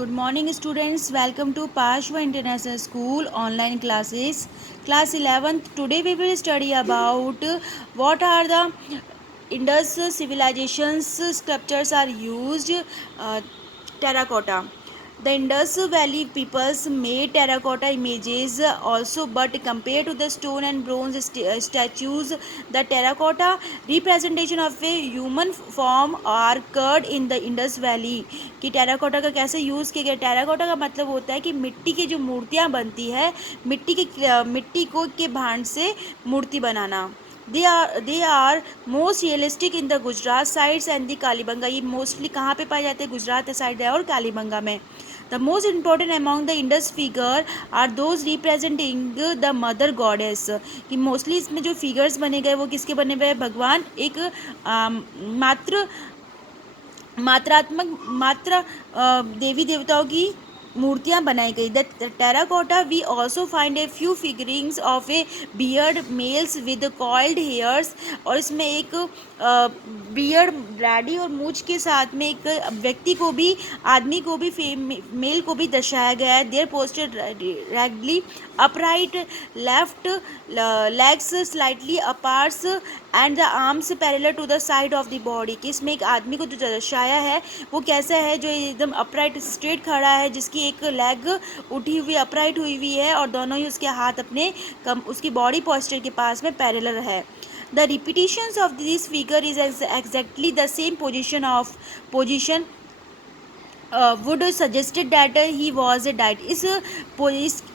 Good morning, students. Welcome to Pashwa International School online classes. Class 11th. Today we will study about what are the Indus civilizations sculptures are used. Terracotta. The Indus Valley peoples made terracotta images also, but compared to the stone and bronze statues, the terracotta representation of a human form are occurred in the Indus Valley. कि terracotta का कैसे use किया गया। Terracotta का मतलब होता है कि मिट्टी की जो मूर्तियाँ बनती है, मिट्टी को के भांड से मूर्ति बनाना। They are most realistic in the Gujarat sides and the Kalibangan. ये मोस्टली कहाँ पे पाए जाते हैं? गुजरात साइड है और कालीबंगा में। The most important among the Indus figure are those representing the mother goddess. कि मोस्टली इसमें जो फिगर्स बने गए वो किसके बने हुए हैं? भगवान एक मात्र देवी देवताओं की मूर्तियाँ बनाई गई। The terracotta we also find a few figurings of a beard males with coiled hairs. और इसमें एक बियर्ड दाढ़ी और मूछ के साथ में एक व्यक्ति को भी, आदमी को भी, मेल को भी दर्शाया गया है। Their posture rigidly upright, left legs slightly aparts and the arms parallel to the side of the body. कि इसमें एक आदमी को जो दर्शाया है वो कैसा है? जो एकदम अपराइट स्ट्रेट खड़ा है, जिसकी एक लेग उठी हुई अपराइट हुई है और दोनों ही उसके हाथ अपने उसकी बॉडी पोस्चर के पास में पैरेलल है। The repetitions of this figure is exactly the same position would suggested that he was a diet. इस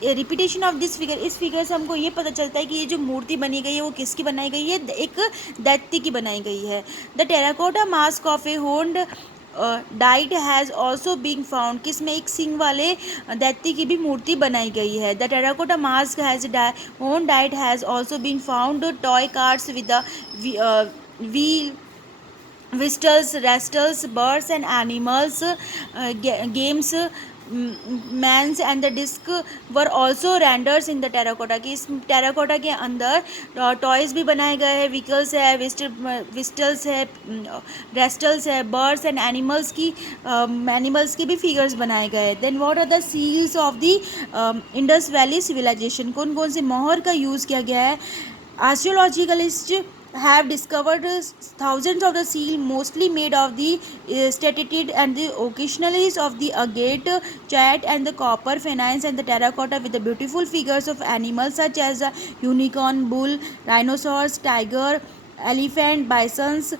रिपीटेशन ऑफ दिस फिगर, इस फिगर से हमको ये पता चलता है कि ये जो मूर्ति बनी गई है वो किसकी बनाई गई है? एक दैत्य की बनाई गई है। The terracotta mask of a horned deity has also been found. किसमें एक सिंग वाले दैत्य की भी मूर्ति बनाई गई है। द टेराकोटा मास्क हैज़ होन deity has also been found. Toy carts with the wheel, whistles, wrestles, birds and animals, games, mans and the disc were also renders in the terracotta। कि इस टेराकोटा के अंदर toys भी बनाए गए हैं, vehicles है, विस्टल्स है, रेस्टल्स है, बर्ड्स एंड एनिमल्स के भी फिगर्स बनाए गए हैं। Then what are the seals of the Indus valley civilization? कौन कौन से मोहर का यूज़ किया गया है? Archaeologists have discovered thousands of the seal, mostly made of the statite and the occasionally of the agate, chat and the copper finials and the terracotta with the beautiful figures of animals such as unicorn, bull, rhinoceros, tiger, elephant, bisons,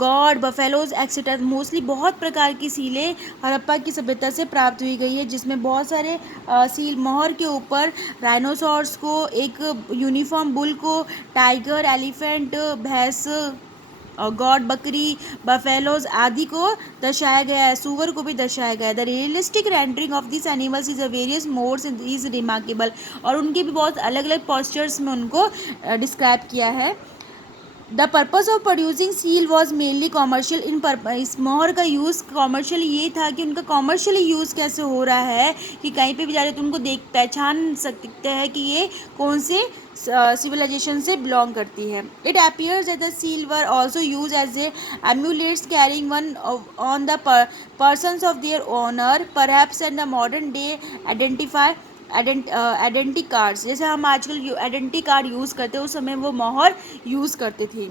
God, buffaloes etcetera. Mostly बहुत प्रकार की सीलें हड़प्पा की सभ्यता से प्राप्त हुई गई है, जिसमें बहुत सारे सील मोहर के ऊपर राइनोसॉर्स को, एक यूनिफॉर्म बुल को, टाइगर, एलिफेंट, भैंस, गॉड, बकरी, बफेलोज आदि को दर्शाया गया है। सुअर को भी दर्शाया गया है। The realistic rendering of this animals is a various modes is remarkable. और उनके भी बहुत अलग अलग पोस्चर्स में उनको डिस्क्राइब किया है। The purpose of producing seal was mainly commercial. इस मोहर का यूज़ कॉमर्शियल ये था कि उनका कॉमर्शियली यूज़ कैसे हो रहा है कि कहीं पे भी जा रहे तो उनको पहचान सकते हैं कि ये कौन से सिविलाइजेशन से बिलोंग करती है। It appears that the seal were also use as a amulets carrying one on the persons of their owner perhaps and the modern day identity cards. जैसे हम आजकल आइडेंटिटी कार्ड यूज़ करते हैं, उस समय वो मोहर यूज़ करते थे।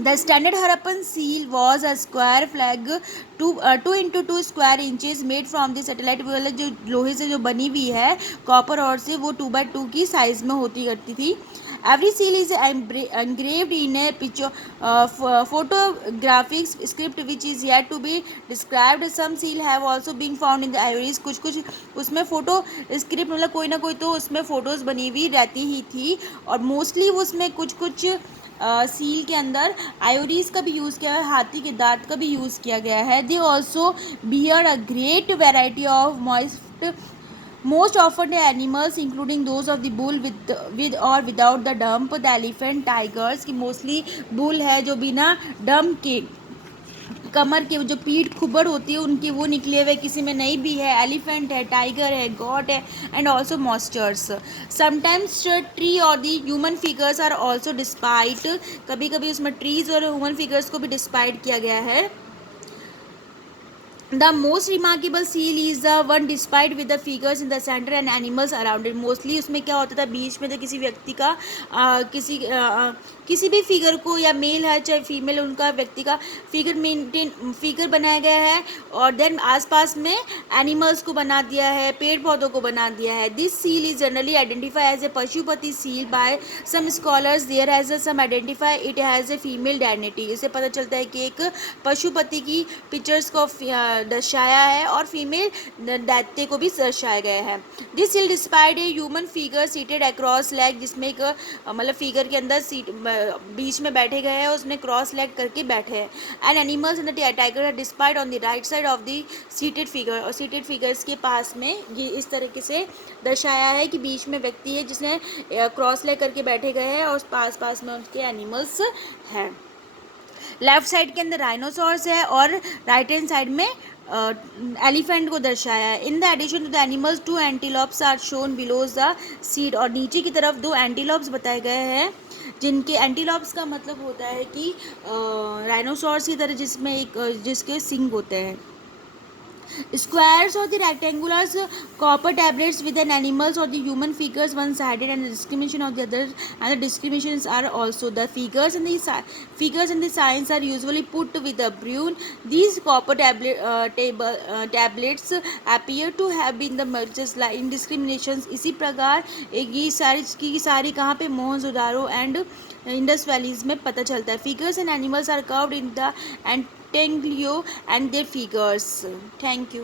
The standard Harappan seal was a square flag 2 x 2 square inches made from the satellite. वाले जो लोहे से जो बनी हुई है कॉपर और से, वो 2x2 की साइज़ में होती करती थी। Every seal is engraved in a picture, photographic script which is yet to be described. Some seal have also been found in the ivories। कुछ उसमें फ़ोटो स्क्रिप्ट मतलब कोई ना कोई तो उसमें फ़ोटोज़ बनी हुई रहती ही थी। और मोस्टली उसमें कुछ सील के अंदर आयोरीज का भी यूज़ किया है, हाथी के दांत का भी यूज़ किया गया है। They also bear a great variety of most often the animals including those of the bull with or without the dump, the elephant, tigers। की मोस्टली बुल है जो बिना डम्प के, कमर के जो पीठ खुबड़ होती है उनकी वो निकले हुए, किसी में नहीं भी है। एलिफेंट है, टाइगर है, गॉट है and also monsters. Sometimes tree और the human figures are also depicted. कभी कभी उसमें ट्रीज और ह्यूमन फिगर्स को भी डिस्पाइट किया गया है। The most remarkable seal is the one displayed with the figures in the center and animals around it. Mostly उसमें क्या होता था, बीच में तो किसी व्यक्ति का किसी भी फिगर को, या मेल है चाहे फीमेल, उनका व्यक्ति का फिगर बनाया गया है, और देन आसपास में एनिमल्स को बना दिया है, पेड़ पौधों को बना दिया है. This seal is generally identify as a Pashupati seal by some scholars. There has some identify it has a female डायनिटी. इससे पता चलता है कि एक पशुपति की पिक्चर्स को दर्शाया है और फीमेल दैत्य को भी दर्शाया गया है. This seal displayed a human figure seated across leg, जिसमें एक मतलब फिगर के अंदर सीट बीच में बैठे गए हैं, उसमें क्रॉस लेग करके बैठे हैं. And animals in the tiger are displayed on the right side of the seated figure. और सीटेड फिगर्स के पास में ये इस तरीके से दर्शाया है कि बीच में व्यक्ति है जिसने क्रॉस लेग करके बैठे गए हैं, और पास पास में उनके एनिमल्स हैं. लेफ्ट साइड के अंदर राइनोसॉर्स है और राइट हैंड साइड में एलिफेंट को दर्शाया है. In the addition to the animals 2 antelopes are shown below the seat. और नीचे की तरफ 2 एंटीलोप्स बताए गए हैं, जिनके एंटीलोप्स का मतलब होता है कि राइनोसॉर्स की तरह जिसमें जिसके सिंग होते हैं. Squares or the rectangulars copper tablets with an animals or the human figures one sided, and the discrimination of the other, and the discriminations are also the figures and the signs are usually put with a brune. These copper tablets appear to have been the mergers in discriminations. इसी प्रकार ये सारी कहाँ पे Mohenjodaro and Indus valleys में पता चलता है. Figures and animals are carved in the end Tenglio and their figures. Thank you.